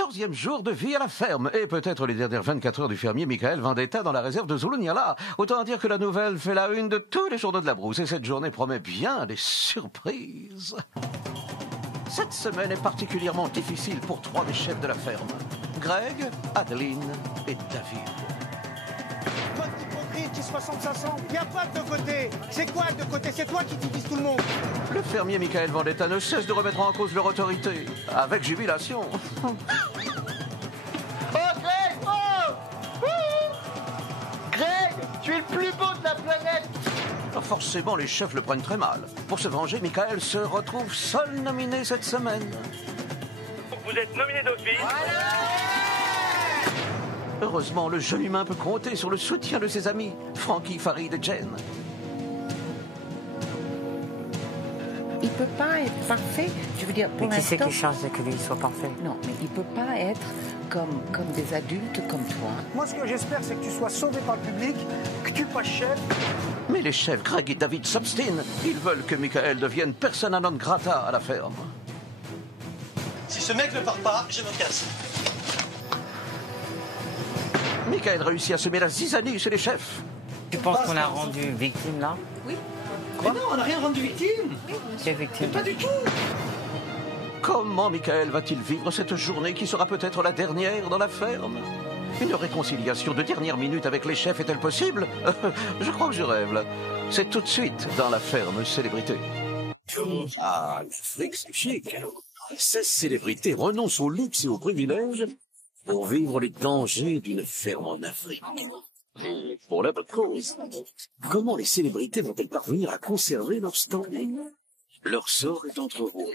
14e jour de vie à la ferme et peut-être les dernières 24 heures du fermier Michael Vendetta dans la réserve de Zuluniala. Autant dire que la nouvelle fait la une de tous les journaux de la brousse et cette journée promet bien des surprises. Cette semaine est particulièrement difficile pour 3 des chefs de la ferme. Greg, Adeline et David. Toi, hypocrite qui se ressemble 500, il n'y a pas de deux côtés. C'est quoi de côté? C'est toi qui divises tout le monde. Le fermier Michael Vendetta ne cesse de remettre en cause leur autorité, avec jubilation. Oh, Greg! Oh! Ouh! Greg, tu es le plus beau de la planète! Forcément, les chefs le prennent très mal. Pour se venger, Michael se retrouve seul nominé cette semaine. Vous êtes nominé d'office. Heureusement, le jeune humain peut compter sur le soutien de ses amis, Frankie, Farid et Jen. Il peut pas être parfait. Je veux dire, pour Mais qui c'est l'instant. qui change de que lui soit parfait? Non, mais il peut pas être comme des adultes comme toi. Moi, ce que j'espère, c'est que tu sois sauvé par le public, que tu passes chef. Mais les chefs Greg et David s'obstinent. Ils veulent que Michael devienne persona non grata à la ferme. Si ce mec ne part pas, je me casse. Michael réussit à semer la zizanie chez les chefs. Tu penses qu'on a rendu victime là? Mais non, on n'a rien rendu victime. Quelle victime? Pas du tout. Comment Michael va-t-il vivre cette journée qui sera peut-être la dernière dans la ferme? Une réconciliation de dernière minute avec les chefs est-elle possible? Je crois que je rêve là. C'est tout de suite dans la ferme célébrité. Ah, l'Afrique, c'est chic. Ces célébrités renoncent au luxe et aux privilèges pour vivre les dangers d'une ferme en Afrique. Et pour la bonne cause. Comment les célébrités vont-elles parvenir à conserver leur standing? Leur sort est entre vous.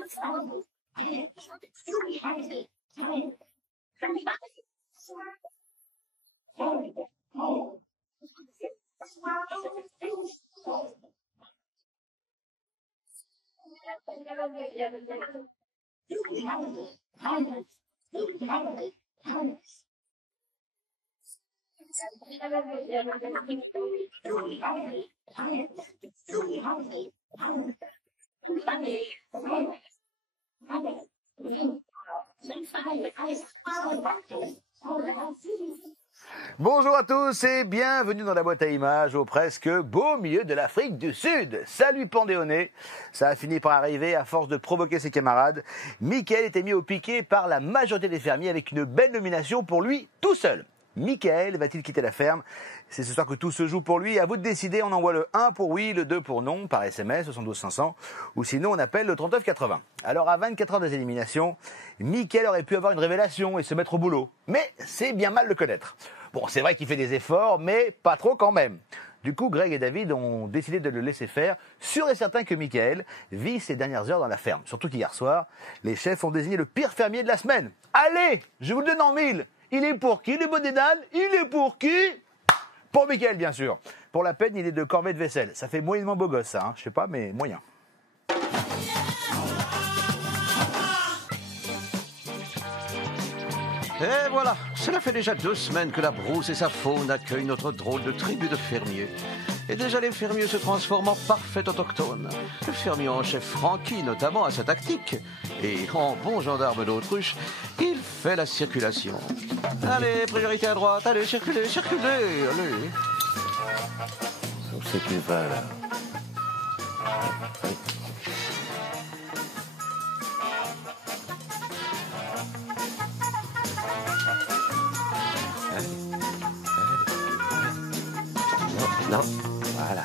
Bonjour à tous et bienvenue dans la boîte à images au presque beau milieu de l'Afrique du Sud. Salut Pandéoné, ça a fini par arriver à force de provoquer ses camarades. Michael était mis au piquet par la majorité des fermiers avec une belle nomination pour lui tout seul. Michael va-t-il quitter la ferme? C'est ce soir que tout se joue pour lui. À vous de décider, on envoie le 1 pour oui, le 2 pour non, par SMS, 72 500, ou sinon on appelle le 39 80. Alors à 24 heures des éliminations, Michael aurait pu avoir une révélation et se mettre au boulot. Mais c'est bien mal le connaître. Bon, c'est vrai qu'il fait des efforts, mais pas trop quand même. Du coup, Greg et David ont décidé de le laisser faire, sûr et certain que Michael vit ses dernières heures dans la ferme. Surtout qu'hier soir, les chefs ont désigné le pire fermier de la semaine. Allez, je vous le donne en mille. Il est pour qui, le bonnet d'âne? Il est pour qui? Pour Michael, bien sûr. Pour la peine, il est de corvée de vaisselle. Ça fait moyennement beau gosse, ça, hein. Je sais pas, mais moyen. Et voilà, cela fait déjà 2 semaines que la brousse et sa faune accueillent notre drôle de tribu de fermiers. Et déjà les fermiers se transforment en parfaits autochtones. Le fermier en chef Frankie notamment a sa tactique. Et en bon gendarme d'autruche, il fait la circulation. Allez, priorité à droite, allez, circulez, circulez, allez. Où c'est qu'il va là? Non, voilà.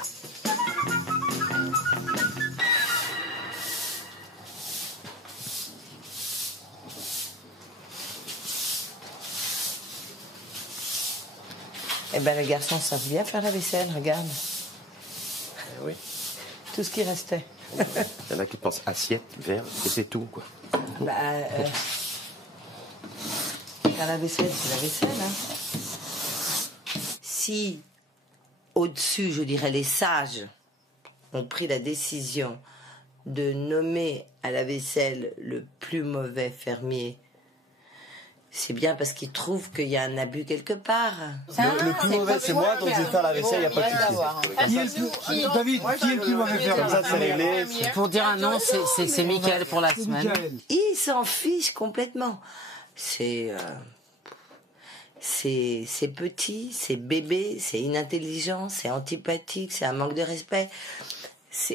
Eh ben les garçons savent bien faire la vaisselle, regarde. Oui. Tout ce qui restait. Il y en a qui pensent assiette, verre, et c'est tout, quoi. Faire la vaisselle, c'est la vaisselle, hein. Si, au-dessus, je dirais, les sages ont pris la décision de nommer à la vaisselle le plus mauvais fermier, c'est bien parce qu'ils trouvent qu'il y a un abus quelque part. Le plus mauvais, c'est moi, donc je vais faire la vaisselle, il n'y a pas de souci. David, qui est le plus mauvais Comme fermier? ça, c'est réglé. Pour dire un nom, c'est Michael pour la semaine. Michael. Ils s'en fichent complètement. c'est petit, c'est bébé, c'est inintelligent, c'est antipathique, c'est un manque de respect.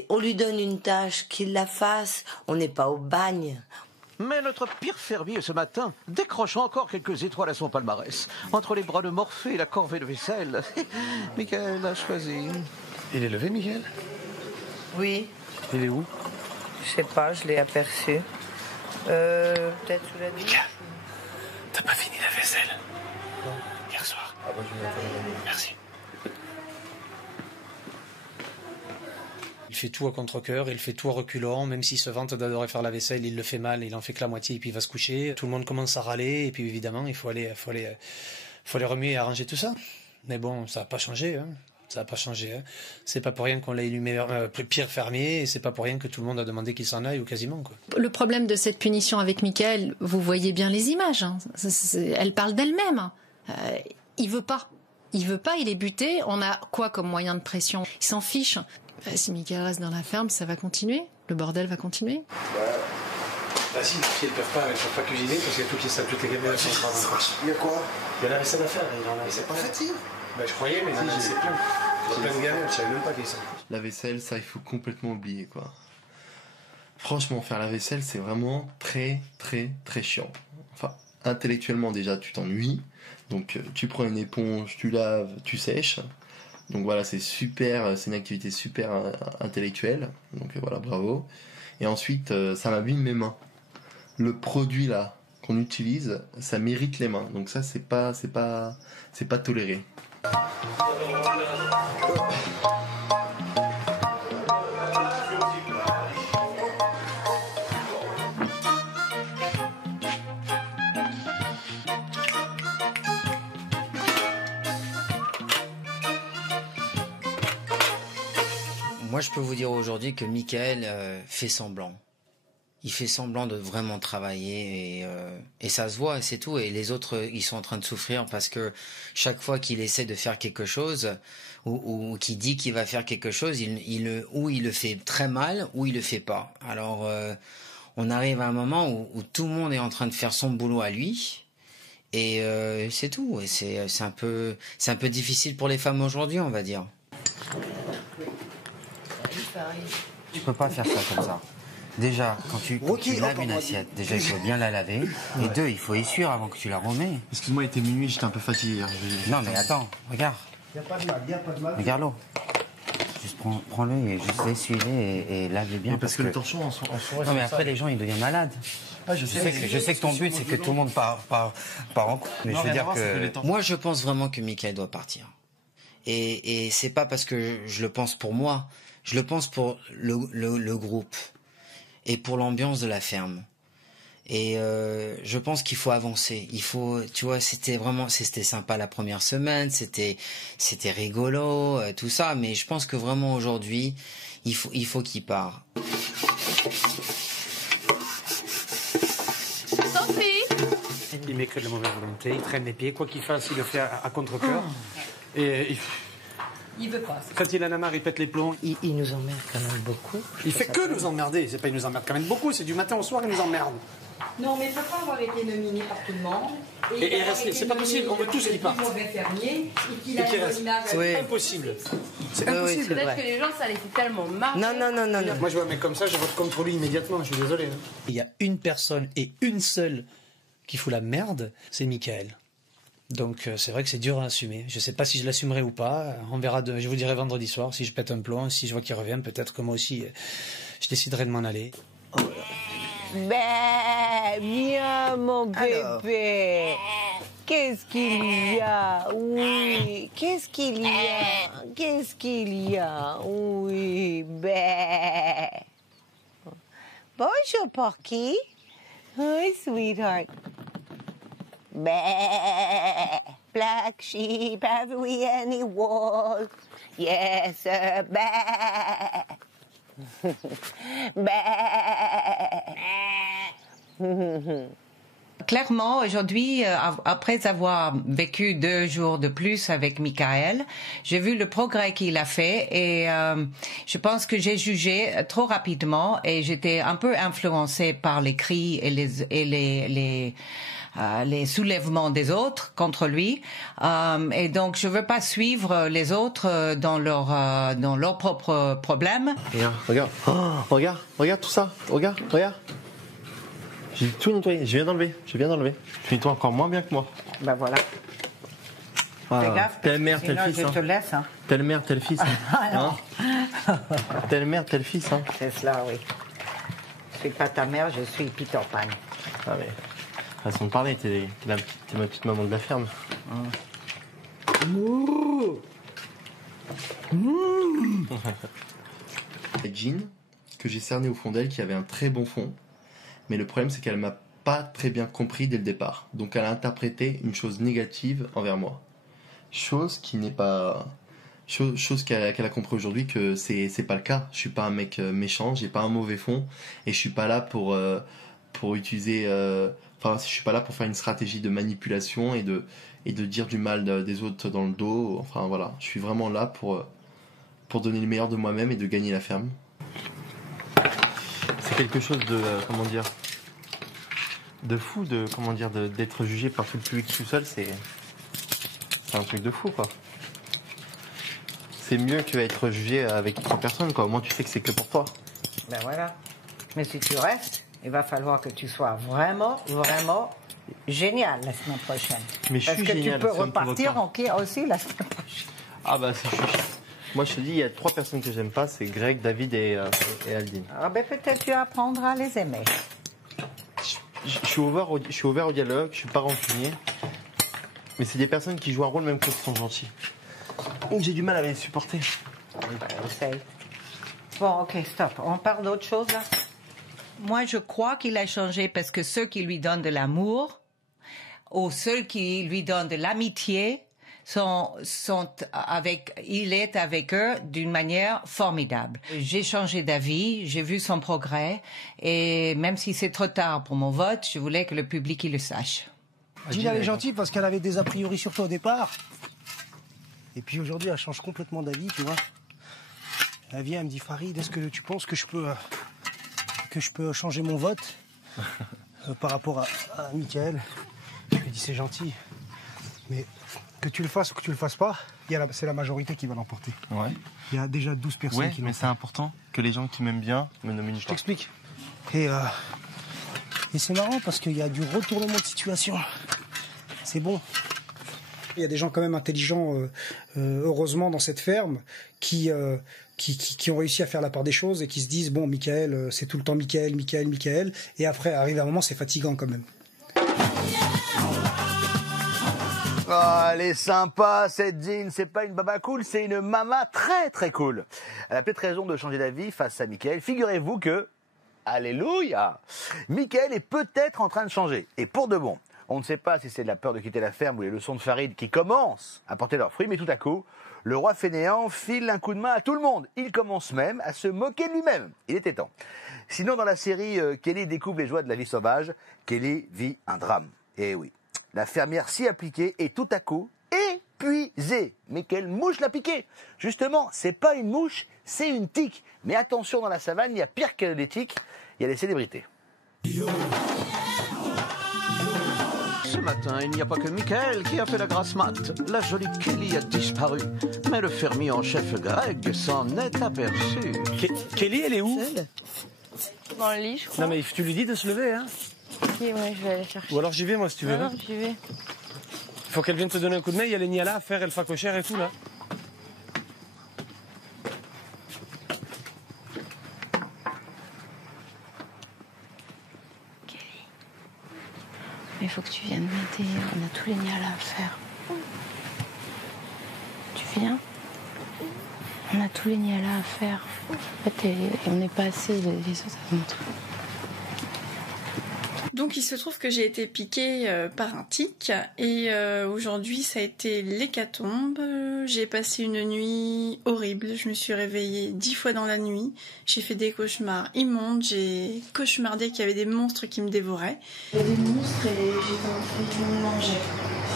On lui donne une tâche, qu'il la fasse, on n'est pas au bagne. Mais notre pire fermier ce matin décroche encore quelques étoiles à son palmarès. Entre les bras de Morphée et la corvée de vaisselle, Michael a choisi. Il est levé, Michael? Oui. Il est où? Je sais pas, je l'ai aperçu. Peut-être sous la douche. Michael, t'as pas fini la vaisselle? Non. Hier soir. Ah bah je vais Merci. Il fait tout à contre-cœur, il fait tout à reculons, même s'il se vante d'adorer faire la vaisselle, il le fait mal, il en fait que la moitié et puis il va se coucher. Tout le monde commence à râler et puis évidemment il faut aller remuer et arranger tout ça. Mais bon, ça n'a pas changé, hein. Ça n'a pas changé. Hein. C'est pas pour rien qu'on l'a élu pire fermier et c'est pas pour rien que tout le monde a demandé qu'il s'en aille ou quasiment, quoi. Le problème de cette punition avec Michael, vous voyez bien les images. Hein. Elle parle d'elle-même. Il veut pas. Il veut pas, il est buté. On a quoi comme moyen de pression? Il s'en fiche. Si Michael reste dans la ferme, ça va continuer. Le bordel va continuer. Bah si, les filles ne peuvent pas cuisiner parce qu'il y a toutes les gamelles sont en train de... Il y a quoi? Il y a la vaisselle à faire. C'est pas fatigué? Bah je croyais, mais si, c'est plein. C'est plein de gamelles, je savais même pas qu'ils sont. La vaisselle, ça, il faut complètement oublier, quoi. Franchement, faire la vaisselle, c'est vraiment très, très, très chiant. Enfin, intellectuellement, déjà, tu t'ennuies. Donc, tu prends une éponge, tu laves, tu sèches. Donc voilà, c'est une activité super intellectuelle. Donc voilà, bravo. Et ensuite, ça m'abîme mes mains. Le produit là qu'on utilise, ça mérite les mains. Donc ça, c'est pas toléré. Moi, je peux vous dire aujourd'hui que Michael fait semblant. Il fait semblant de vraiment travailler et ça se voit, c'est tout. Et les autres, ils sont en train de souffrir parce que chaque fois qu'il essaie de faire quelque chose ou qu'il dit qu'il va faire quelque chose, ou il le fait très mal ou il le fait pas. Alors, on arrive à un moment où tout le monde est en train de faire son boulot à lui. Et c'est tout. Et c'est un peu difficile pour les femmes aujourd'hui, on va dire. Tu peux pas faire ça comme ça. Déjà, quand tu laves une assiette, déjà il faut bien la laver. Et deux, il faut essuyer avant que tu la remets. Excuse-moi, il était minuit, j'étais un peu fatigué hier. Non mais attends, regarde. Y a pas de mal. Regarde l'eau. Juste prends-le et juste essuie-le et lave-le bien. Mais parce que le torchon en soi. Non mais après les gens ils deviennent malades. Ah, je sais que ton but c'est que tout le monde part en couple. Mais je veux dire que... Moi je pense vraiment que Michael doit partir. Et c'est pas parce que je le pense pour moi. Je le pense pour le groupe et pour l'ambiance de la ferme. Et je pense qu'il faut avancer. Il faut, tu vois, c'était sympa la première semaine, c'était rigolo, tout ça. Mais je pense que vraiment aujourd'hui, il faut qu'il parte. Il met que de la mauvaise volonté, il traîne les pieds, quoi qu'il fasse, il le fait à contre-cœur. Et il veut pas. Quand il en a marre, il pète les plombs. Il nous emmerde quand même beaucoup. Il fait que nous emmerder. C'est pas il nous emmerde quand même beaucoup. C'est du matin au soir, il nous emmerde. Non, mais il ne peut pas avoir été nominé par tout le monde. Et rester. C'est pas possible. On veut tous qu'il parte. Mauvais fermier et qu'il a une image. C'est impossible. C'est impossible. Peut-être que les gens, ça les fait tellement marrer. Non. Moi, je vois un mec comme ça, je vote contre lui immédiatement. Je suis désolé. Il y a une personne et une seule qui fout la merde, c'est Michael. Donc c'est vrai que c'est dur à assumer. Je sais pas si je l'assumerai ou pas. On verra. Je vous dirai vendredi soir si je pète un plomb. Si je vois qu'il revient, peut-être que moi aussi, je déciderai de m'en aller. Viens mon bébé. Qu'est-ce qu'il y a? Oui. Qu'est-ce qu'il y a? Qu'est-ce qu'il y a? Oui. Bonjour Porky. Hi sweetheart. Black sheep, have we any wool? Yes, sir. Clairement, aujourd'hui, après avoir vécu 2 jours de plus avec Michael, j'ai vu le progrès qu'il a fait et je pense que j'ai jugé trop rapidement et j'étais un peu influencée par les cris et les soulèvements des autres contre lui. Et donc, je veux pas suivre les autres dans leurs propres problèmes. Regarde, regarde tout ça. Regarde. J'ai tout nettoyé, je viens d'enlever. Tu nettoies encore moins bien que moi. Ben voilà. Ah, Fais gaffe, telle mère, tel sinon fils. je te laisse. Hein. Telle mère, tel fils. Telle mère, tel fils. Hein. C'est cela, oui. Je suis pas ta mère, je suis Peter Pan. Ah mais, façon de parler, t'es ma petite maman de la ferme. Jean, que j'ai cerné au fond d'elle, qui avait un très bon fond. Mais le problème, c'est qu'elle m'a pas très bien compris dès le départ. Donc elle a interprété une chose négative envers moi. Chose qui n'est pas... Chose qu'elle a compris aujourd'hui que c'est pas le cas. Je suis pas un mec méchant, j'ai pas un mauvais fond. Et je suis pas là pour utiliser... Enfin, je suis pas là pour faire une stratégie de manipulation et de dire du mal des autres dans le dos. Enfin voilà, je suis vraiment là pour donner le meilleur de moi-même et de gagner la ferme. C'est quelque chose de... comment dire, de fou, d'être jugé par tout le public tout seul, c'est un truc de fou, quoi. C'est mieux qu'être jugé avec 3 personnes, quoi. Au moins, tu sais que c'est que pour toi. Ben voilà. Mais si tu restes, il va falloir que tu sois vraiment, vraiment génial la semaine prochaine. Mais je suis génial. Parce que tu peux repartir en qui aussi la semaine prochaine. Ah bah, si je suis... Moi, je te dis, il y a 3 personnes que j'aime pas, c'est Greg, David et Aldine. Ah ben peut-être tu apprendras à les aimer. Je suis ouvert au dialogue, je suis pas rancunier. Mais c'est des personnes qui jouent un rôle même quand ils sont gentils. Donc j'ai du mal à les supporter. Essaye. Bon, ok, stop. On parle d'autre chose là. Moi, je crois qu'il a changé parce que ceux qui lui donnent de l'amour ou ceux qui lui donnent de l'amitié il est avec eux d'une manière formidable. J'ai changé d'avis, j'ai vu son progrès et même si c'est trop tard pour mon vote, je voulais que le public il le sache. Gina, elle est gentille parce qu'elle avait des a priori sur toi au départ. Et puis aujourd'hui, elle change complètement d'avis, tu vois. Elle vient, elle me dit, Farid, est-ce que tu penses que je peux changer mon vote par rapport à Michael? Je lui ai dit, c'est gentil. Mais que tu le fasses ou que tu le fasses pas, c'est la majorité qui va l'emporter. Ouais. Il y a déjà 12 personnes qui l'ont mais c'est important que les gens qui m'aiment bien me nominent pas. Je t'explique. Et c'est marrant parce qu'il y a du retournement de situation. C'est bon. Il y a des gens quand même intelligents, heureusement, dans cette ferme, qui ont réussi à faire la part des choses et qui se disent, bon, Michael, c'est tout le temps Michael. Et après, arrive un moment, c'est fatigant quand même. Oh, elle est sympa, cette Jean. C'est pas une baba cool, c'est une mama très très cool. Elle a peut-être raison de changer d'avis face à Michael. Figurez-vous que, alléluia, Michael est peut-être en train de changer. Et pour de bon. On ne sait pas si c'est de la peur de quitter la ferme ou les leçons de Farid qui commencent à porter leurs fruits, mais tout à coup, le roi fainéant file un coup de main à tout le monde. Il commence même à se moquer de lui-même. Il était temps. Sinon, dans la série Kelly découvre les joies de la vie sauvage, Kelly vit un drame. Et oui, la fermière s'y appliquée est tout à coup épuisée. Mais quelle mouche l'a piquée? Justement, c'est pas une mouche, c'est une tique. Mais attention, dans la savane, il y a pire que les tiques, il y a les célébrités. Ce matin, il n'y a pas que Michael qui a fait la grasse mat. La jolie Kelly a disparu. Mais le fermier en chef Greg s'en est aperçu. Kelly, elle est où? Dans le lit, je crois. Non, mais tu lui dis de se lever, hein? Ok, ouais, je vais aller chercher. Ou alors j'y vais, moi, si tu veux. Non, j'y vais. Il faut qu'elle vienne te donner un coup de main. Il y a les nialas à faire, elle facochère et tout, là. Il faut que tu viennes m'aider. On a tous les nialas à faire. Tu viens? On a tous les nialas à faire. En fait, on n'est pas assez les autres à montrer. Donc il se trouve que j'ai été piquée par un tic et aujourd'hui ça a été l'hécatombe. J'ai passé une nuit horrible, je me suis réveillée 10 fois dans la nuit, j'ai fait des cauchemars immondes, j'ai cauchemardé qu'il y avait des monstres qui me dévoraient. Il y a des monstres et j'étais en train de me manger.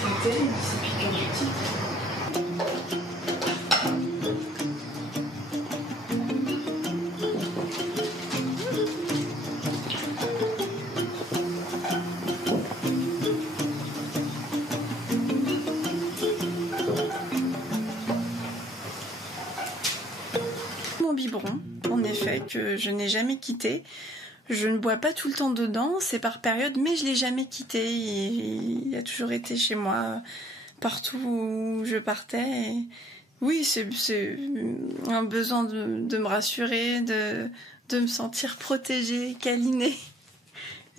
C'est terrible, c'est piquant du tic. Biberon, en effet, que je n'ai jamais quitté. Je ne bois pas tout le temps dedans, c'est par période, mais je l'ai jamais quitté. Il a toujours été chez moi, partout où je partais. Et oui, c'est un besoin de me rassurer, de me sentir protégée, câlinée.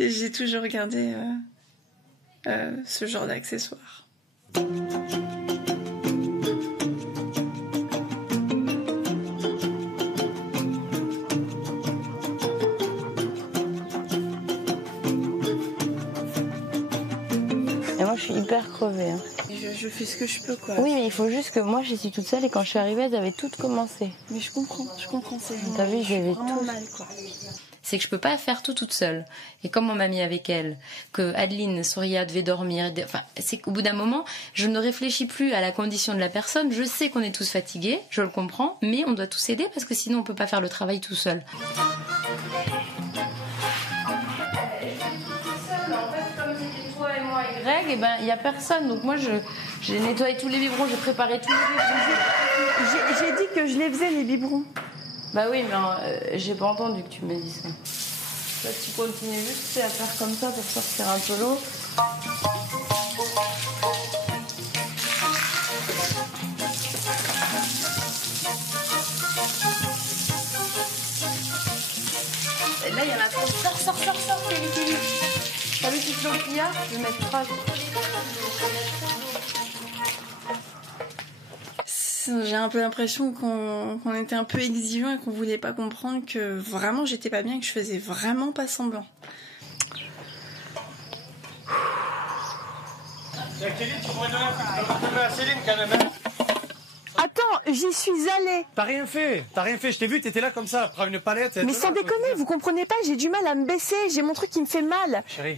Et j'ai toujours gardé ce genre d'accessoire. Et moi, je suis hyper crevée. Hein. Je fais ce que je peux, quoi. Oui, mais il faut juste que moi, je suis toute seule et quand je suis arrivée, elles avaient toutes commencé. Mais je comprends. T'as vu, j'avais tout. Mal, quoi. C'est que je peux pas faire tout toute seule. Et comme on m'a mis avec elle, que Adeline, Soria devait dormir, enfin, c'est qu'au bout d'un moment, je ne réfléchis plus à la condition de la personne. Je sais qu'on est tous fatigués, je le comprends, mais on doit tous aider parce que sinon on peut pas faire le travail tout seul. Greg, et ben il y a personne, donc moi j'ai nettoyé tous les biberons, j'ai préparé tous les biberons. J'ai dit que je les faisais les biberons. Bah oui, mais j'ai pas entendu que tu m'aies dit ça. Là tu continues juste à faire comme ça pour sortir un peu l'eau. Et là il y en a trop. Sors, Kelly. T'as vu toute l'eau qu'il y a? Je vais mettre 3. J'ai un peu l'impression qu'on était un peu exigeant et qu'on voulait pas comprendre que vraiment j'étais pas bien et que je faisais vraiment pas semblant. Kelly, tu pourrais donner un coup de main à Céline quand même. Attends, j'y suis allée. T'as rien fait. Je t'ai vu, t'étais là comme ça, prends une palette. Mais sans déconner, vous comprenez pas, j'ai du mal à me baisser, j'ai mon truc qui me fait mal. Chérie,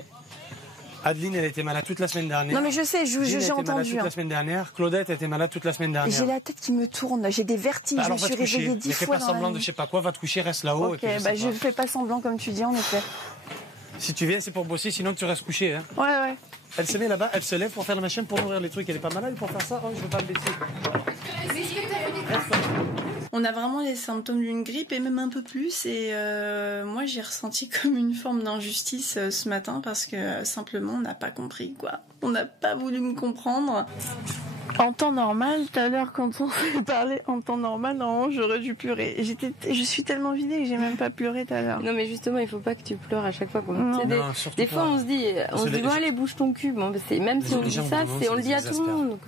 Adeline, elle était malade toute la semaine dernière. Non mais je sais, j'ai entendu. Malade toute la semaine dernière. Claudette était malade toute la semaine dernière. J'ai la tête qui me tourne, j'ai des vertiges, je me suis réveillée 10 fois. Fais pas semblant de je sais pas quoi, va te coucher, reste là-haut. Ok, bah je fais pas semblant comme tu dis en effet. Si tu viens, c'est pour bosser, sinon tu restes couché. Hein. Ouais. Elle se met là-bas, elle se lève pour faire la machine, pour nourrir les trucs. Elle est pas malade pour faire ça. Oh, je veux pas me baisser. On a vraiment les symptômes d'une grippe et même un peu plus. Et moi, j'ai ressenti comme une forme d'injustice ce matin parce que simplement, on n'a pas compris, quoi. On n'a pas voulu me comprendre. En temps normal, tout à l'heure, quand on s'est parlé, en temps normal, normalement, j'aurais dû pleurer. Je suis tellement vidée que j'ai même pas pleuré tout à l'heure. Non, mais justement, il faut pas que tu pleures à chaque fois. Des fois, on se dit, bon, allez, bouge ton cul. Bon, même si on dit ça, on le dit à tout le monde.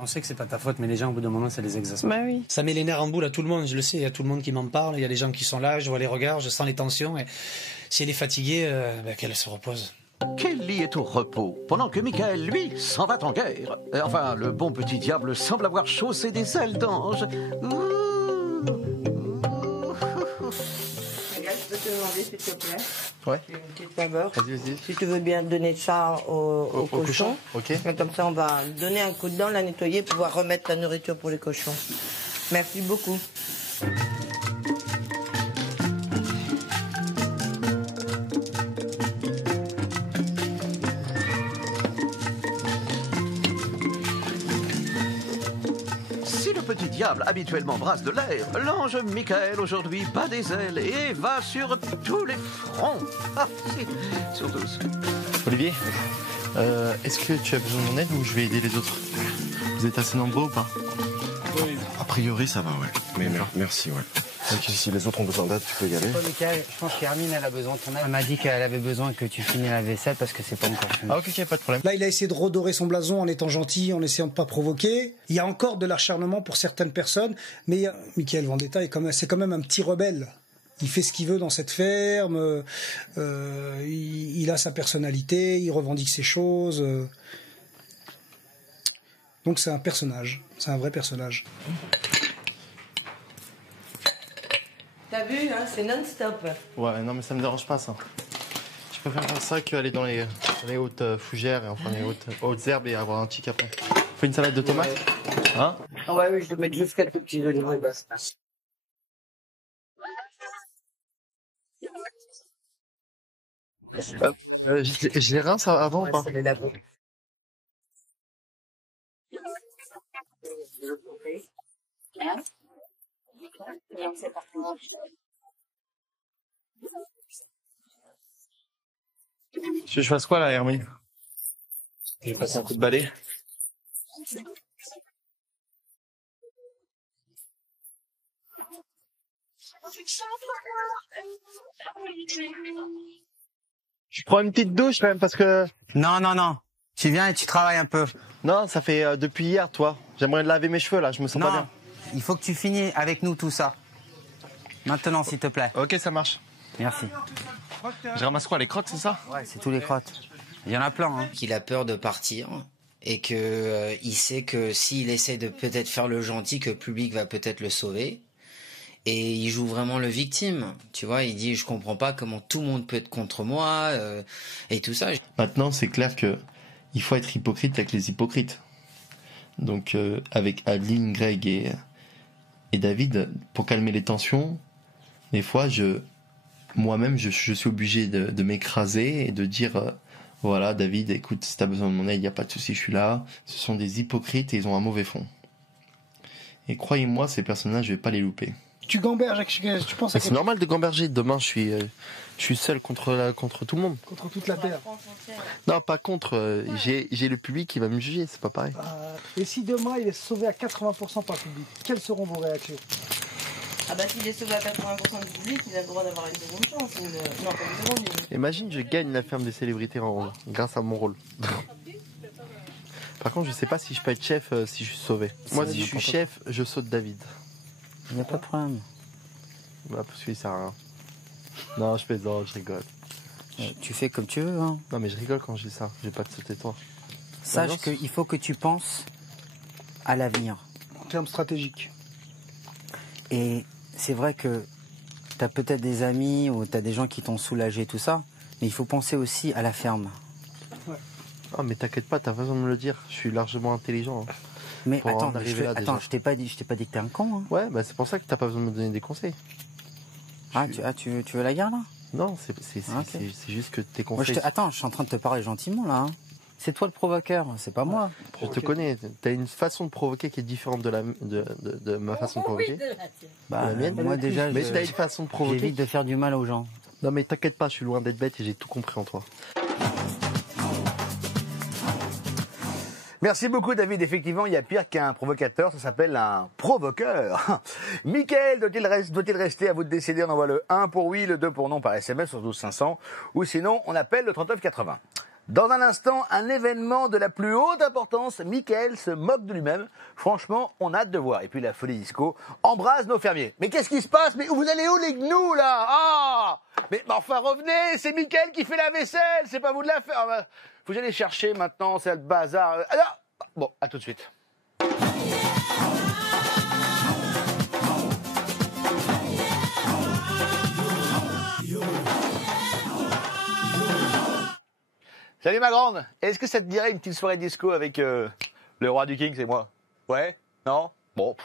On sait que c'est pas ta faute, mais les gens, au bout d'un moment, ça les exaspère. Bah oui. Ça met les nerfs en boule à tout le monde, je le sais. Il y a tout le monde qui m'en parle. Il y a les gens qui sont là, je vois les regards, je sens les tensions. Et si elle est fatiguée, qu'elle se repose. Kelly est au repos, pendant que Michael, lui, s'en va en guerre. Enfin, le bon petit diable semble avoir chaussé des ailes d'ange. Je peux te demander, s'il te plaît. Ouais. Une petite faveur. Vas-y. Si tu veux bien donner ça au cochon. Ok. Comme ça, on va donner un coup de dent, la nettoyer et pouvoir remettre la nourriture pour les cochons. Merci beaucoup. Le petit diable habituellement brasse de l'air, l'ange Michael aujourd'hui bat des ailes et va sur tous les fronts. Ah, si, sur tous. Olivier, est-ce que tu as besoin de mon aide ou je vais aider les autres? Vous êtes assez nombreux ou pas? Oui. A priori, ça va, ouais. Mais merci, ouais. Ok, si les autres ont besoin d'aide, tu peux y aller. Michael, je pense qu'Hermine, elle a besoin de ton aide. Elle m'a dit qu'elle avait besoin que tu finisses la vaisselle parce que c'est pas encore fini. Ah ok, pas de problème. Là, il a essayé de redorer son blason en étant gentil, en essayant de pas provoquer. Il y a encore de l'acharnement pour certaines personnes, mais Michael Vendetta c'est quand même un petit rebelle. Il fait ce qu'il veut dans cette ferme, il a sa personnalité, il revendique ses choses. Donc c'est un personnage, c'est un vrai personnage. T'as vu, hein, c'est non-stop. Ouais, non mais ça me dérange pas ça. Je préfère faire ça qu'aller dans les hautes fougères et enfin les hautes herbes et avoir un tic après. Fais une salade de tomates. Hein? Ouais, oui, je vais mettre juste quelques petits oignons et basta. J'ai rien ça avant ou pas? Je fasse quoi là, Hermine? Je vais passer un coup de balai. Je prends une petite douche quand même parce que... Non, non, non. Tu viens et tu travailles un peu. Non, ça fait depuis hier, toi. J'aimerais laver mes cheveux là, je me sens pas bien. Il faut que tu finisses avec nous tout ça. Maintenant, s'il te plaît. Ok, ça marche. Merci. Je ramasse quoi, les crottes, c'est ça? Ouais, c'est tous les crottes. Il y en a plein. Hein. Qu'il a peur de partir et que il sait que s'il essaie de peut-être faire le gentil, que le public va peut-être le sauver. Et il joue vraiment le victime, tu vois. Il dit, je comprends pas comment tout le monde peut être contre moi et tout ça. Maintenant, c'est clair que il faut être hypocrite avec les hypocrites. Donc, avec Adeline, Greg et David, pour calmer les tensions, des fois, moi-même, je suis obligé de m'écraser et de dire, voilà, David, écoute, si t'as besoin de mon aide, il n'y a pas de souci, je suis là. Ce sont des hypocrites et ils ont un mauvais fond. Et croyez-moi, ces personnages, je vais pas les louper. Tu gamberges, tu penses à C'est normal de gamberger. Demain, je suis seul contre tout le monde. contre toute la terre. Non, pas contre. J'ai le public qui va me juger, c'est pas pareil. Et si demain il est sauvé à 80% par le public, quelles seront vos réactions? Ah bah s'il est sauvé à 80% du public, il a le droit d'avoir une seconde chance. Non, pas une seconde. Imagine, je gagne la ferme des célébrités grâce à mon rôle. Par contre, je sais pas si je peux être chef si je suis sauvé. Moi, si je suis chef, je saute David. Il n'y a pas de problème. Bah, parce qu'il sert à rien. Non, je plaisante, je rigole. Tu fais comme tu veux. Hein. Non, mais je rigole quand je dis ça. Je vais pas te sauter toi. Sache qu'il faut que tu penses à l'avenir. En termes stratégiques. Et c'est vrai que tu as peut-être des amis ou tu as des gens qui t'ont soulagé, tout ça. Mais il faut penser aussi à la ferme. Ouais. Ah, mais t'inquiète pas, t'as raison de me le dire. Je suis largement intelligent. Hein. Mais attends, je t'ai pas dit que t'es un con. Hein. Ouais, bah c'est pour ça que t'as pas besoin de me donner des conseils. Tu veux la guerre là? Non, c'est juste que tes conseils. Attends, je suis en train de te parler gentiment là. Hein. C'est toi le provoqueur, c'est pas moi. Je te connais, t'as une façon de provoquer qui est différente de ma façon de provoquer. Bah, la mienne. Moi déjà, mais t'as une façon de provoquer. J'évite de faire du mal aux gens. Non mais t'inquiète pas, je suis loin d'être bête et j'ai tout compris en toi. Merci beaucoup David, effectivement il y a pire qu'un provocateur, ça s'appelle un provoqueur. Mickaël doit-il rester? À vous de décider, on envoie le 1 pour oui, le 2 pour non par SMS sur 12 500 ou sinon on appelle le 39 80. Dans un instant, un événement de la plus haute importance, Mickaël se moque de lui-même. Franchement, on a hâte de voir. Et puis la folie disco embrase nos fermiers. Mais qu'est-ce qui se passe? Mais vous allez où les gnous là? Ah! Mais enfin revenez, c'est Mickaël qui fait la vaisselle, c'est pas vous de la faire. Faut que j'aille chercher maintenant, c'est le bazar. Alors, bon, à tout de suite. Salut ma grande, est-ce que ça te dirait une petite soirée disco avec le roi du King, c'est moi? Ouais? Non? Bon,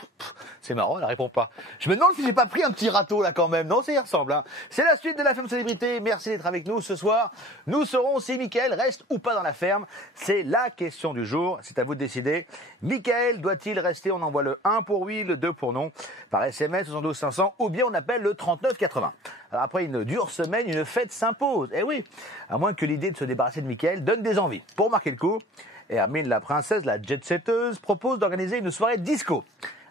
c'est marrant, elle répond pas. Je me demande si j'ai pas pris un petit râteau là quand même. Non, ça y ressemble. Hein. C'est la suite de la ferme célébrité. Merci d'être avec nous ce soir. Nous saurons si Mickaël reste ou pas dans la ferme. C'est la question du jour. C'est à vous de décider. Mickaël doit-il rester? On envoie le 1 pour oui, le 2 pour non. Par SMS 72 500 ou bien on appelle le 39 80. Alors après une dure semaine, une fête s'impose. Eh oui, à moins que l'idée de se débarrasser de Mickaël donne des envies. Pour marquer le coup, Hermine la princesse, la jet-setteuse, propose d'organiser une soirée disco.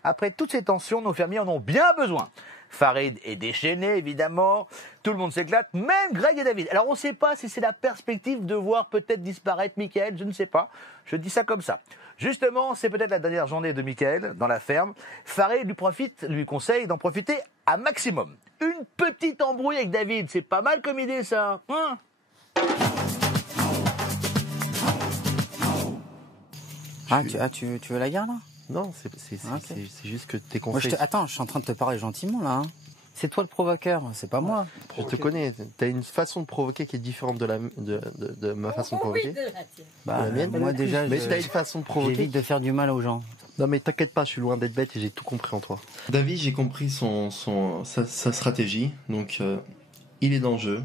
Après toutes ces tensions, nos fermiers en ont bien besoin. Farid est déchaîné, évidemment. Tout le monde s'éclate, même Greg et David. Alors on ne sait pas si c'est la perspective de voir peut-être disparaître Mickaël, je ne sais pas. Je dis ça comme ça. Justement, c'est peut-être la dernière journée de Mickaël dans la ferme. Farid lui conseille d'en profiter à maximum. une petite embrouille avec David. C'est pas mal comme idée, ça. Hein? Tu veux la guerre, là? Non, c'est juste que tes conseils... Attends, je suis en train de te parler gentiment, là. Hein. C'est toi le provoqueur, c'est pas moi. Je te connais, t'as une façon de provoquer qui est différente de ma façon de provoquer. La mienne, moi déjà, mais t'as une façon de provoquer. J'évite de faire du mal aux gens. Non mais t'inquiète pas, je suis loin d'être bête et j'ai tout compris en toi. David, j'ai compris sa stratégie. Donc, il est dans le jeu.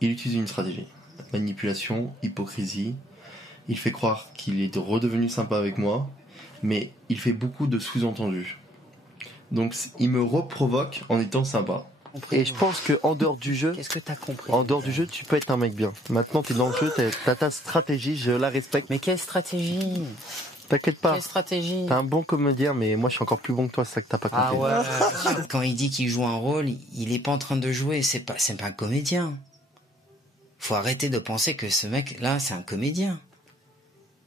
Il utilise une stratégie. Manipulation, hypocrisie. Il fait croire qu'il est redevenu sympa avec moi. Mais il fait beaucoup de sous-entendus. Donc, il me reprovoque en étant sympa. Et je pense qu'en dehors du jeu... Qu'est-ce que t'as compris? En dehors du jeu, tu peux être un mec bien. Maintenant, t'es dans le jeu, t'as ta stratégie, je la respecte. Mais quelle stratégie? T'inquiète pas. Quelle stratégie? T'es un bon comédien, mais moi je suis encore plus bon que toi, c'est ça que t'as pas compris. Ah ouais. Quand il dit qu'il joue un rôle, il est pas en train de jouer, c'est pas un comédien. Faut arrêter de penser que ce mec-là, c'est un comédien.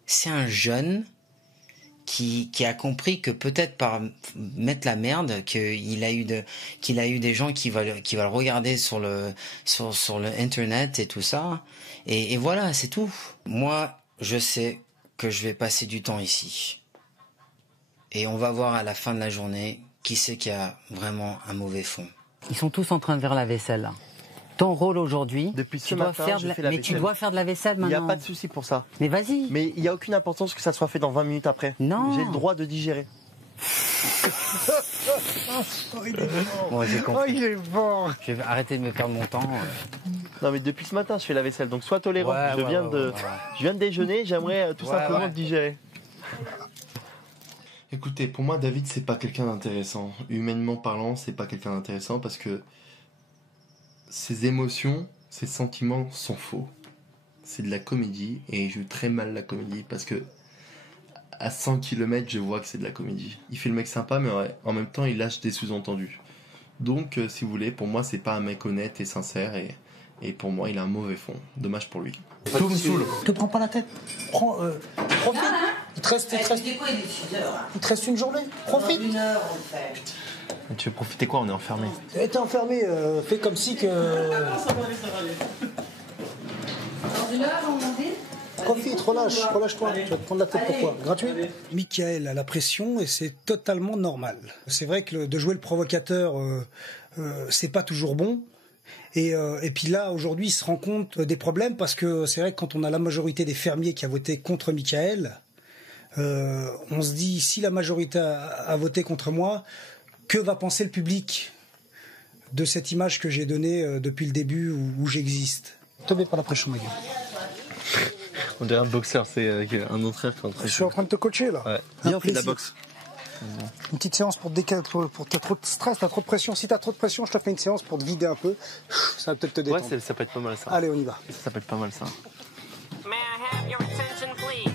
C'est un jeune qui a compris que peut-être par mettre la merde, qu'il a eu des gens qui va le regarder sur le internet et tout ça. Et voilà, c'est tout. Moi, je sais que je vais passer du temps ici. Et on va voir à la fin de la journée qui c'est qui a vraiment un mauvais fond. Ils sont tous en train de faire la vaisselle, là. Ton rôle aujourd'hui, depuis tu dois faire tu dois faire de la vaisselle maintenant. Il n'y a pas de souci pour ça. Mais vas-y. Mais il n'y a aucune importance que ça soit fait dans 20 minutes après. Non. J'ai le droit de digérer. Bon, j'ai compris. Oh, il est bon. Je vais arrêter de me perdre mon temps. Non mais depuis ce matin je fais la vaisselle, donc sois tolérant. Je viens de déjeuner, j'aimerais tout simplement digérer. Écoutez, pour moi David c'est pas quelqu'un d'intéressant. Humainement parlant, c'est pas quelqu'un d'intéressant parce que ses émotions, ses sentiments sont faux. C'est de la comédie et il joue très mal la comédie parce que à 100 km je vois que c'est de la comédie. Il fait le mec sympa mais en même temps il lâche des sous-entendus. Donc si vous voulez, pour moi c'est pas un mec honnête et sincère et pour moi il a un mauvais fond. Dommage pour lui. Tout me saoule. Te prends pas la tête. Profite. Il te reste une journée. Profite. Une heure on le fait. Tu veux profiter quoi? On est enfermé. T'es enfermé, fais comme si que... Ça va aller. Dans une heure, on dit? Profite, relâche-toi. Tu vas te prendre la tête pourquoi? Gratuit? Mickaël a la pression et c'est totalement normal. C'est vrai que de jouer le provocateur, c'est pas toujours bon. Et puis là, aujourd'hui, il se rend compte des problèmes parce que c'est vrai que quand on a la majorité des fermiers qui a voté contre Mickaël, on se dit, si la majorité a voté contre moi, que va penser le public de cette image que j'ai donnée depuis le début où j'existe? Te mets pas la pression, ma gueule. On dirait un boxeur, c'est un entraîneur qui est en train de... Je suis en train de te coacher, là. Ouais. Viens, on fait de la boxe. Une petite séance pour t'as trop de stress, t'as trop de pression. Si t'as trop de pression, je te fais une séance pour te vider un peu. Ça va peut-être te détendre. Ouais, ça peut être pas mal, ça. Allez, on y va. Ça peut être pas mal, ça. May I have your attention, please?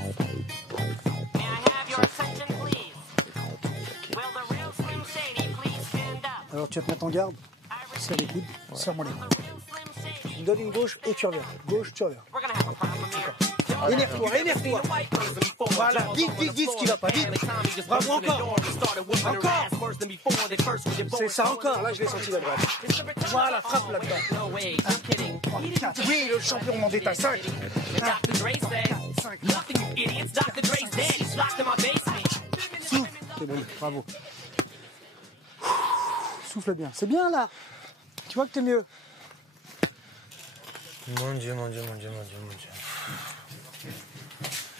May I have your attention, please? Will the real Slim Shady please stand up? Alors, tu vas te mettre en garde. Serre les coudes. Serre-moi les coudes. Tu me donnes une gauche et tu reviens. Gauche, tu reviens. Énerve-toi. Voilà, vite ce qui va pas, vite. Bravo, encore. C'est ça, encore. Là, je l'ai senti la droite. Voilà, frappe là-dedans. 4. Oui, le champion m'en détaille. 5. Souffle. C'est bon, bravo. Souffle bien. C'est bien, là. Tu vois que t'es mieux. Mon Dieu.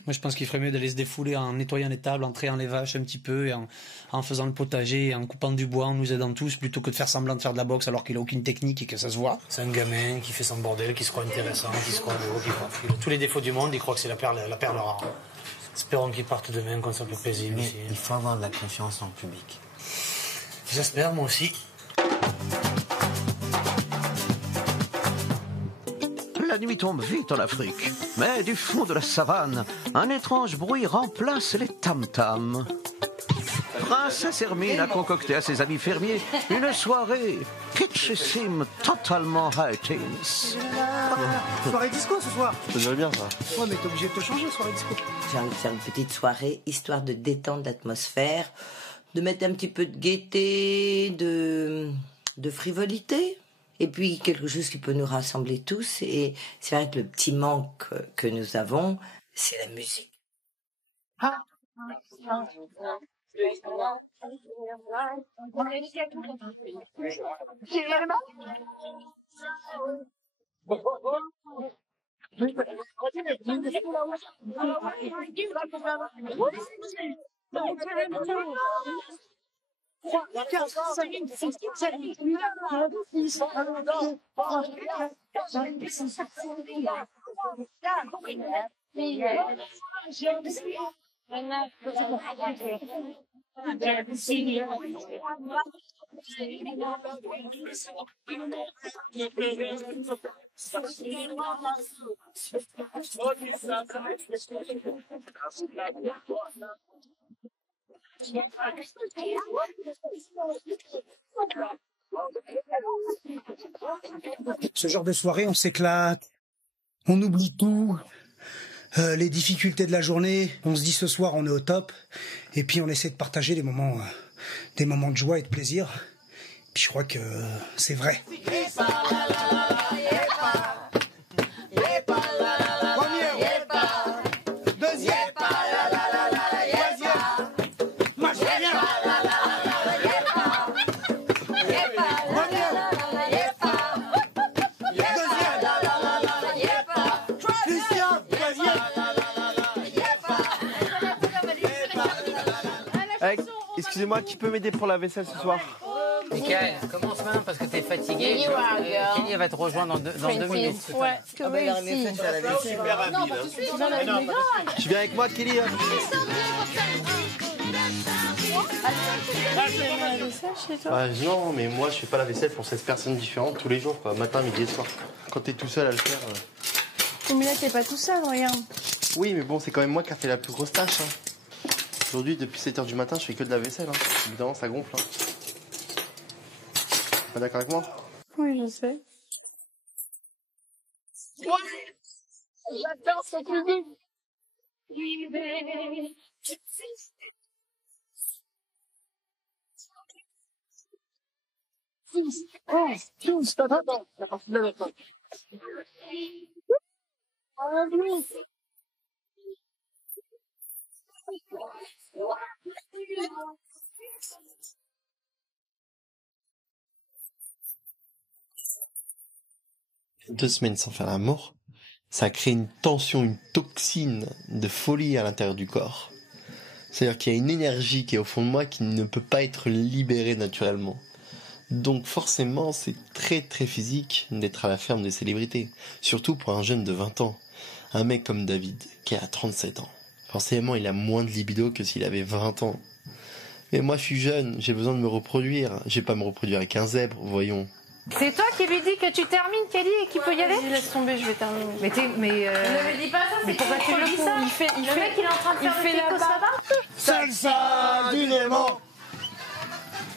Moi, je pense qu'il ferait mieux d'aller se défouler en nettoyant les tables, en trayant les vaches un petit peu, et en faisant le potager, en coupant du bois, en nous aidant tous, plutôt que de faire semblant de faire de la boxe alors qu'il a aucune technique et que ça se voit. C'est un gamin qui fait son bordel, qui se croit intéressant, qui se croit beau, qui a tous les défauts du monde, il croit que c'est la perle rare. Espérons qu'il parte demain, qu'on soit plus paisible. Mais il faut avoir de la confiance en le public. J'espère, moi aussi. La nuit tombe vite en Afrique, mais du fond de la savane, un étrange bruit remplace les tam-tams. Princesse Hermine a concocté à ses amis fermiers une soirée kitschissime, totalement high teens. Soirée disco ce soir. Ça devrait bien, ça. Ouais, mais t'es obligé de te changer, soirée disco. J'ai envie de faire une petite soirée, histoire de détendre l'atmosphère, de mettre un petit peu de gaieté, de frivolité. Et puis quelque chose qui peut nous rassembler tous. Et c'est vrai que le petit manque que nous avons, c'est la musique. Ce genre de soirée, on s'éclate, on oublie tout, les difficultés de la journée, on se dit ce soir on est au top, et puis on essaie de partager des moments de joie et de plaisir. Puis je crois que c'est vrai. Excusez-moi, qui peut m'aider pour la vaisselle ce soir? Michael, commence maintenant parce que t'es fatigué. Kelly va te rejoindre dans 2 minutes. Ouais, que oui, aussi. Tu viens avec moi, Kelly? Non, mais moi je fais pas la vaisselle pour 16 personnes différentes tous les jours, quoi, matin, midi et soir. Quand t'es tout seul à le faire. Mais là, t'es pas tout seul, regarde. Oui, mais bon, c'est quand même moi qui a fait la plus grosse tâche. Aujourd'hui, depuis 7h du matin, je fais que de la vaisselle. Évidemment, ça gonfle. Pas d'accord avec moi? Oui, je sais. J'adore cette musique. Deux semaines sans faire l'amour, ça crée une tension, une toxine de folie à l'intérieur du corps. C'est-à-dire qu'il y a une énergie qui est au fond de moi qui ne peut pas être libérée naturellement. Donc forcément, c'est très très physique d'être à la ferme des célébrités. Surtout pour un jeune de 20 ans. Un mec comme David, qui a 37 ans. Forcément, il a moins de libido que s'il avait 20 ans. Mais moi, je suis jeune, j'ai besoin de me reproduire. Je vais pas me reproduire avec un zèbre, voyons. C'est toi qui lui dis que tu termines, Kelly, et qu'il peut y aller? Vas-y, laisse tomber, je vais terminer. Mais ne me dis pas ça, c'est pourquoi tu lui dis ça? Le mec, il est en train de faire le picos là-bas. Salsa du démon.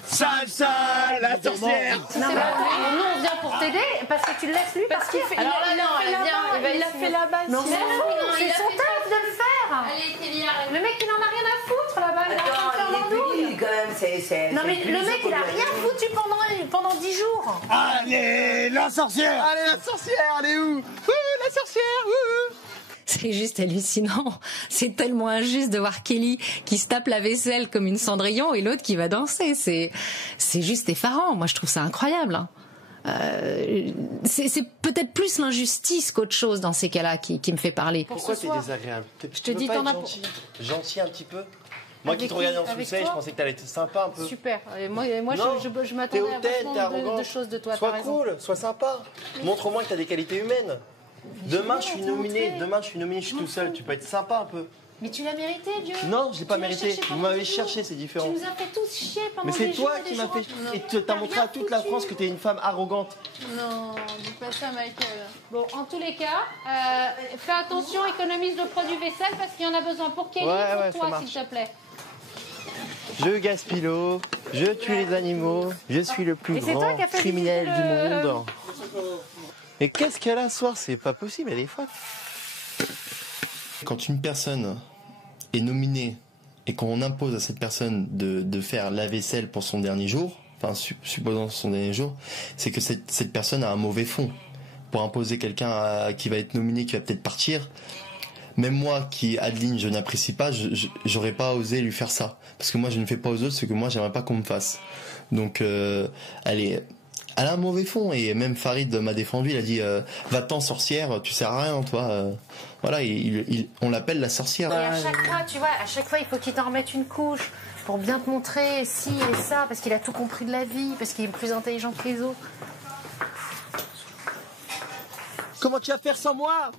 Salsa, la sorcière. Non, mais attends, nous on vient pour t'aider parce que tu le laisses lui partir. Alors là, non, il a fait la base. Mais on s'en fout, c'est son taf de le faire. Le mec, il en a rien à foutre là-bas. Il est en train de faire l'andouille. Quand même, non, mais le mec, il a rien foutu pendant 10 jours. Allez, la sorcière. Allez, la sorcière, elle est où? La sorcière, C'est juste hallucinant. C'est tellement injuste de voir Kelly qui se tape la vaisselle comme une Cendrillon et l'autre qui va danser. C'est juste effarant. Moi, je trouve ça incroyable. C'est peut-être plus l'injustice qu'autre chose dans ces cas-là qui me fait parler. Pourquoi t'es désagréable? Je te dis, t'en as gentil un petit peu. Moi qui te regardais en sous-seuil, je pensais que t'allais être sympa un peu. Super. Et moi je m'attendais à vachement de choses de toi. Sois cool, sois sympa. Montre au moins que t'as des qualités humaines. Demain, je suis nominé, je suis tout seul. Tu peux être sympa un peu. Mais tu l'as mérité, Dieu. Non, je l'ai pas mérité. Vous m'avez cherché, c'est différent. Tu nous as fait tous chier pendant des jours. Mais c'est toi qui m'as fait. Et tu t'as montré à toute la France que t'es une femme arrogante. Non, dis pas ça, Michael. Bon, en tous les cas, fais attention, économise le produit vaisselle parce qu'il y en a besoin pour Kelly et pour toi, s'il te plaît. Je gaspille l'eau, je tue les animaux, je suis le plus grand criminel du monde. Mais qu'est-ce qu'elle a ce soir? C'est pas possible, elle est folle. Quand une personne est nominée et qu'on impose à cette personne de faire la vaisselle pour son dernier jour, enfin supposons son dernier jour, c'est que cette personne a un mauvais fond. Pour imposer quelqu'un qui va être nominé, qui va peut-être partir, même moi qui, Adeline, je n'apprécie pas, j'aurais pas osé lui faire ça. Parce que moi, je ne fais pas aux autres ce que moi, j'aimerais pas qu'on me fasse. Donc, elle a un mauvais fond. Et même Farid m'a défendu, il a dit va-t'en sorcière, tu sers à rien, toi. Voilà, on l'appelle la sorcière. Et à chaque fois, tu vois, à chaque fois, il faut qu'il t'en remette une couche pour bien te montrer ci et ça, parce qu'il a tout compris de la vie, parce qu'il est plus intelligent que les autres. Comment tu vas faire sans moi?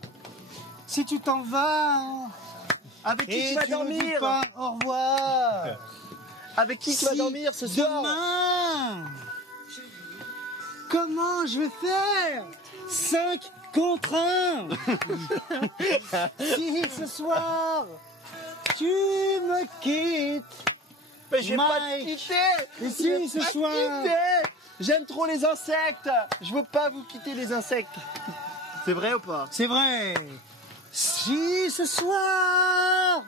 Si tu t'en vas... Avec qui tu vas dormir? Pas, au revoir. Avec qui tu vas dormir ce soir? Demain. Comment je vais faire 5 contre 1? Si ce soir, tu me quittes... Mais je vais pas te quitter. Et si ce soir... J'aime trop les insectes. Je veux pas vous quitter les insectes. C'est vrai ou pas? C'est vrai. Si ce soir,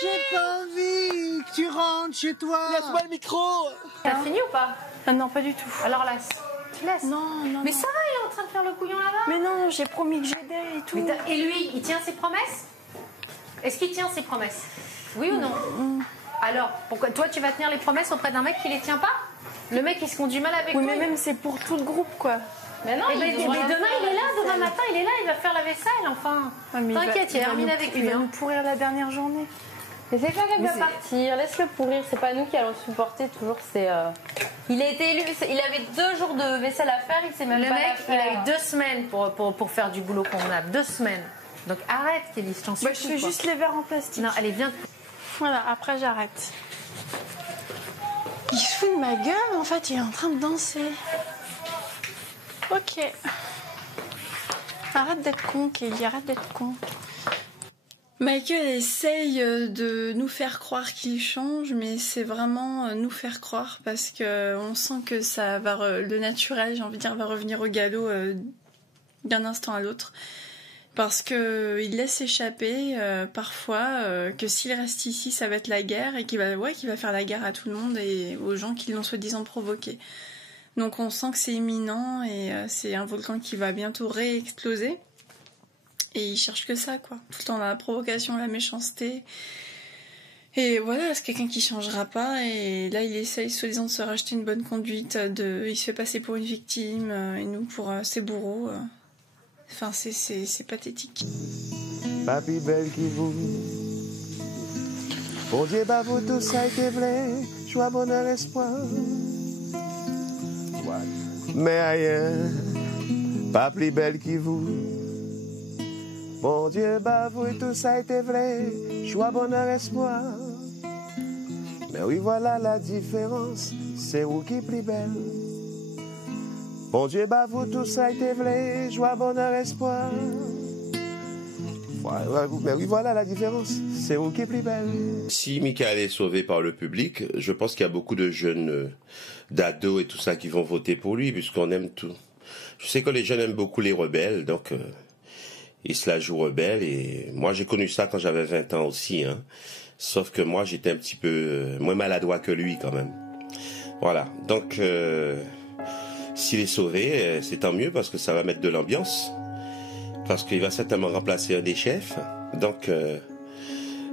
j'ai pas envie que tu rentres chez toi. Laisse-moi le micro. T'as fini ou pas? Ah non, pas du tout. Alors laisse. Tu laisses? Non. Mais ça va, il est en train de faire le couillon là-bas. Mais non, j'ai promis que j'aidais et tout. Et lui, il tient ses promesses? Est-ce qu'il tient ses promesses? Oui ou non? Alors, pourquoi toi tu vas tenir les promesses auprès d'un mec qui les tient pas? Le mec il se conduit mal avec toi. Oui, mais même c'est pour tout le groupe quoi. Mais non, mais demain il est là, demain matin il est là, il va faire la vaisselle, enfin. T'inquiète, il termine avec lui. Il va nous pourrir la dernière journée. Mais c'est pas qu'elle va partir, laisse-le pourrir, c'est pas nous qui allons le supporter toujours, c'est... Il a été élu, il avait 2 jours de vaisselle à faire, il sait même le pas mec, la faire. il a eu 2 semaines pour faire du boulot convenable, 2 semaines. Donc arrête Kelly, je t'en supplie. Je fais juste les verres en plastique. Non, allez, viens. Voilà, après j'arrête. Il se fout de ma gueule, en fait, il est en train de danser. Ok. Arrête d'être con, Kelly, arrête d'être con. Michael essaye de nous faire croire qu'il change, mais c'est vraiment nous faire croire parce que on sent que ça va le naturel, j'ai envie de dire, va revenir au galop d'un instant à l'autre. Parce que il laisse échapper parfois que s'il reste ici, ça va être la guerre et qu'il va faire la guerre à tout le monde et aux gens qui l'ont soi-disant provoqué. Donc on sent que c'est imminent et c'est un volcan qui va bientôt réexploser. Et il cherche que ça, quoi. Tout le temps la provocation, la méchanceté. Et voilà, c'est quelqu'un qui changera pas. Et là, il essaye, soi-disant, de se racheter une bonne conduite. Il se fait passer pour une victime et nous pour ses bourreaux. Enfin, c'est pathétique. Papi belle qui vous. Bon Dieu, bah vous tout ça été vrai. Joie, bonheur, espoir. Mais rien, pas plus belle qui vous. Bon Dieu, bah vous tout ça été vrai. Joie, bonheur, espoir. Mais oui, voilà la différence. C'est vous qui plus belle. Bon Dieu, bah vous tout ça été vrai. Joie, bonheur, espoir. Mais oui, voilà la différence. C'est vous qui est plus belle. Si Michael est sauvé par le public, je pense qu'il y a beaucoup de jeunes, d'ados et tout ça qui vont voter pour lui, puisqu'on aime tout. Je sais que les jeunes aiment beaucoup les rebelles, donc ils se la jouent rebelle. Et moi, j'ai connu ça quand j'avais 20 ans aussi. Hein. Sauf que moi, j'étais un petit peu moins maladroit que lui quand même. Voilà. Donc, s'il est sauvé, c'est tant mieux parce que ça va mettre de l'ambiance. Parce qu'il va certainement remplacer un des chefs. Donc,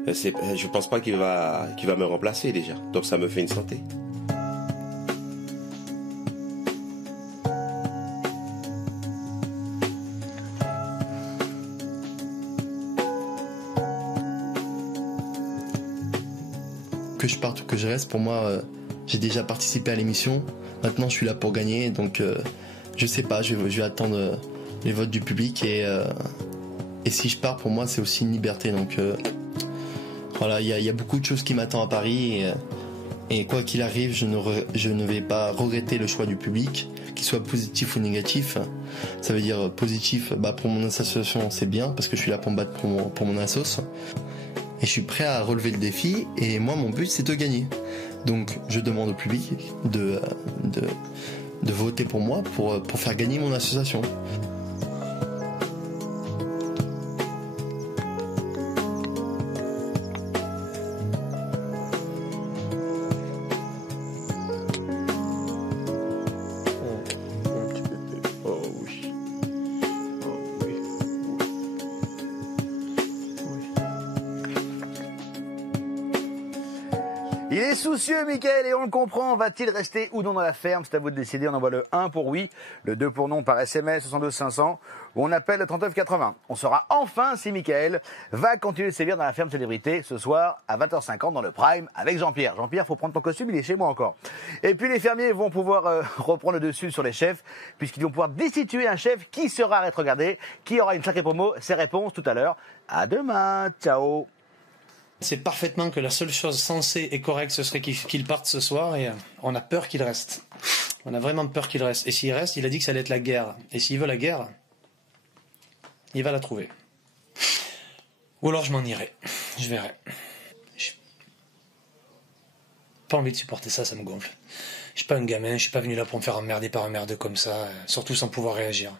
je pense pas qu'il va me remplacer déjà. Donc, ça me fait une santé. Que je parte ou que je reste, pour moi, j'ai déjà participé à l'émission. Maintenant, je suis là pour gagner. Donc, je sais pas, je vais attendre les votes du public et si je pars, pour moi c'est aussi une liberté. Donc voilà, il y a beaucoup de choses qui m'attendent à Paris et quoi qu'il arrive, je ne vais pas regretter le choix du public, qu'il soit positif ou négatif. Ça veut dire positif, pour mon association c'est bien parce que je suis là pour me battre pour mon assos et je suis prêt à relever le défi et moi mon but c'est de gagner. Donc je demande au public de voter pour moi pour faire gagner mon association. Il est soucieux, Mickaël, et on le comprend. Va-t-il rester ou non dans la ferme? C'est à vous de décider. On envoie le 1 pour oui, le 2 pour non par SMS 62 500 ou on appelle le 39 80. On saura enfin si Mickaël va continuer de sévir dans la ferme célébrité ce soir à 20h50 dans le Prime avec Jean-Pierre. Jean-Pierre, faut prendre ton costume, il est chez moi encore. Et puis les fermiers vont pouvoir reprendre le dessus sur les chefs puisqu'ils vont pouvoir destituer un chef qui sera rétrogradé, qui aura une sacrée promo. Ses réponses tout à l'heure. À demain. Ciao. C'est parfaitement que la seule chose sensée et correcte, ce serait qu'il parte ce soir et on a peur qu'il reste. On a vraiment peur qu'il reste. Et s'il reste, il a dit que ça allait être la guerre. Et s'il veut la guerre, il va la trouver. Ou alors je m'en irai. Je verrai. J'ai pas envie de supporter ça, ça me gonfle. Je suis pas un gamin, je suis pas venu là pour me faire emmerder par un merde comme ça, surtout sans pouvoir réagir.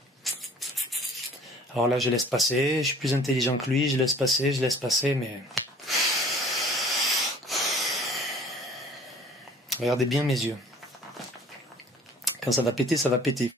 Alors là, je laisse passer, je suis plus intelligent que lui, je laisse passer, mais... Regardez bien mes yeux. Quand ça va péter, ça va péter.